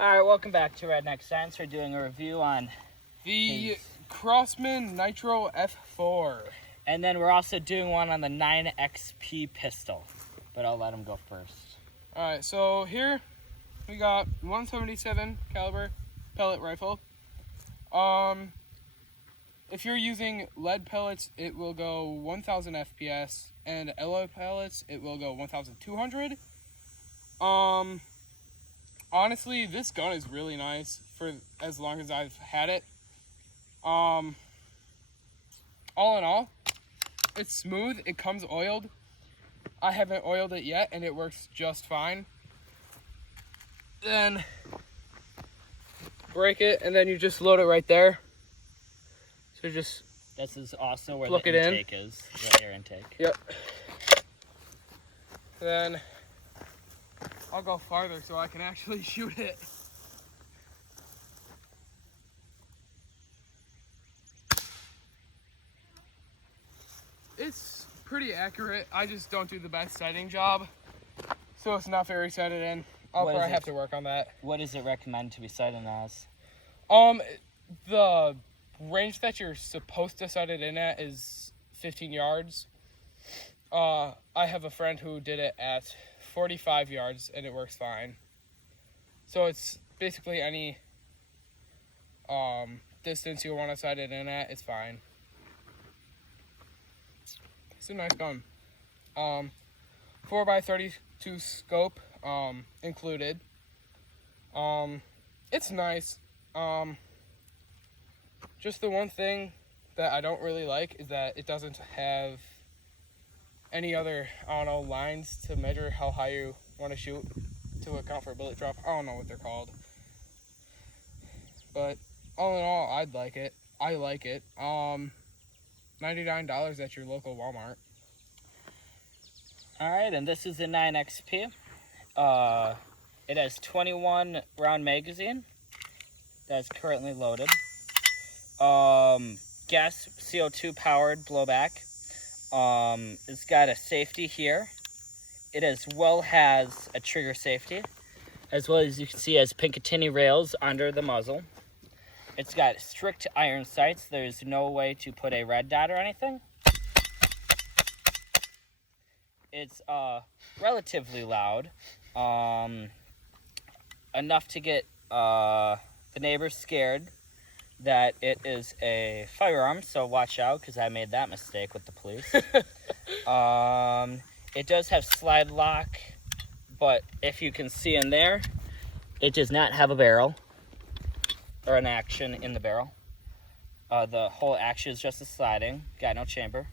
Alright, welcome back to Redneck Science. We're doing a review on the Crossmen Nitro F4. And then we're also doing one on the 9XP pistol. But I'll let him go first. Alright, so here we got 177 caliber pellet rifle. If you're using lead pellets, it will go 1000 FPS, and alloy pellets, it will go 1200. Honestly, this gun is really nice for as long as I've had it. All in all, it's smooth. It comes oiled. I haven't oiled it yet, and it works just fine. Then break it, and then you just load it right there. So just this is also where plug the it intake is, the air intake. Yep. Then I'll go farther so I can actually shoot it. It's pretty accurate. I just don't do the best sighting job, so it's not very sighted in. I'll probably have to work on that. What does it recommend to be sighted as? The range that you're supposed to sight it in at is 15 yards. I have a friend who did it at 45 yards and it works fine. So it's basically any distance you want to sight it in at, it's fine. It's a nice gun. 4x32 scope included. It's nice. Just the one thing that I don't really like is that it doesn't have any other, lines to measure how high you want to shoot to account for a bullet drop. I don't know what they're called. But all in all, I'd like it. I like it. $99 at your local Walmart. Alright, and this is the 9XP. It has 21 round magazine that's currently loaded. Gas CO2 powered blowback. It's got a safety here. It as well has a trigger safety, as well as you can see it has Picatinny rails under the muzzle. It's got strict iron sights. There's no way to put a red dot or anything. It's relatively loud, enough to get the neighbors scared that it is a firearm, so watch out, because I made that mistake with the police. It does have slide lock, but if you can see in there, it does not have a barrel, or an action in the barrel. The whole action is just a sliding, got no chamber.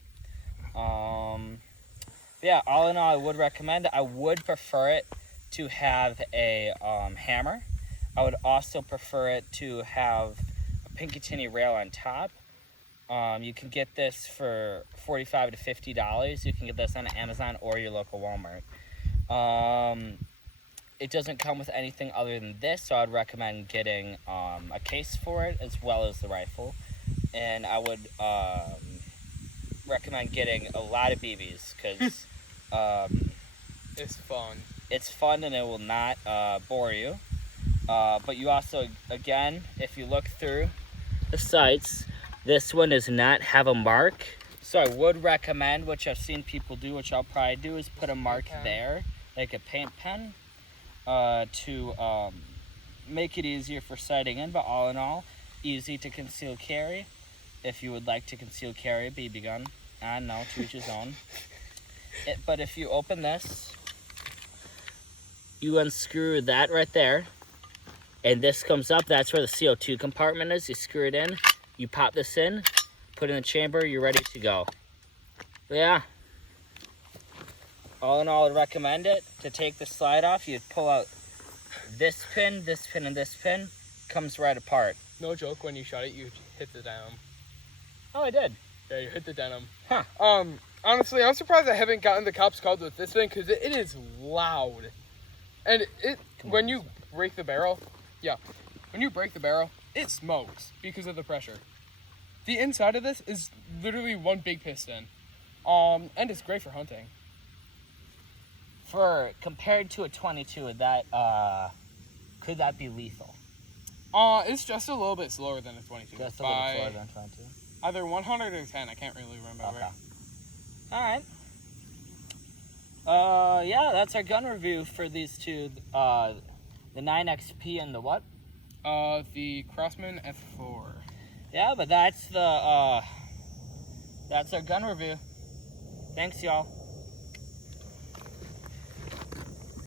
Yeah, all in all, I would recommend it. I would prefer it to have a hammer. I would also prefer it to have Picatinny rail on top. You can get this for $45 to $50. You can get this on Amazon or your local Walmart. It doesn't come with anything other than this, so I'd recommend getting a case for it as well as the rifle. And I would recommend getting a lot of BBs because it's fun. It's fun and it will not bore you. But you also, again, if you look through the sights, this one does not have a mark. So I would recommend, which I've seen people do, which I'll probably do, is put a mark there, like a paint pen, to make it easier for sighting in. But all in all, easy to conceal carry. If you would like to conceal carry a BB gun, no, to each his own. But if you open this, you unscrew that right there. And this comes up, that's where the CO2 compartment is. You screw it in, you pop this in, put it in the chamber, you're ready to go. But yeah. All in all, I'd recommend it. To take the slide off, you pull out this pin, and this pin. Comes right apart. No joke, when you shot it, you hit the denim. Oh, I did. Yeah, you hit the denim. Huh. Honestly, I'm surprised I haven't gotten the cops called with this thing, because it is loud. And when you break the barrel, it smokes because of the pressure. The inside of this is literally one big piston. And it's great for hunting. For compared to a 22, that could that be lethal? It's just a little bit slower than a 22. Just a little slower than 22. Either 100 or 10. I can't really remember. Okay. All right. Yeah, that's our gun review for these two. The 9XP and the what? The Crossmen F4. Yeah, but that's our gun review. Thanks, y'all.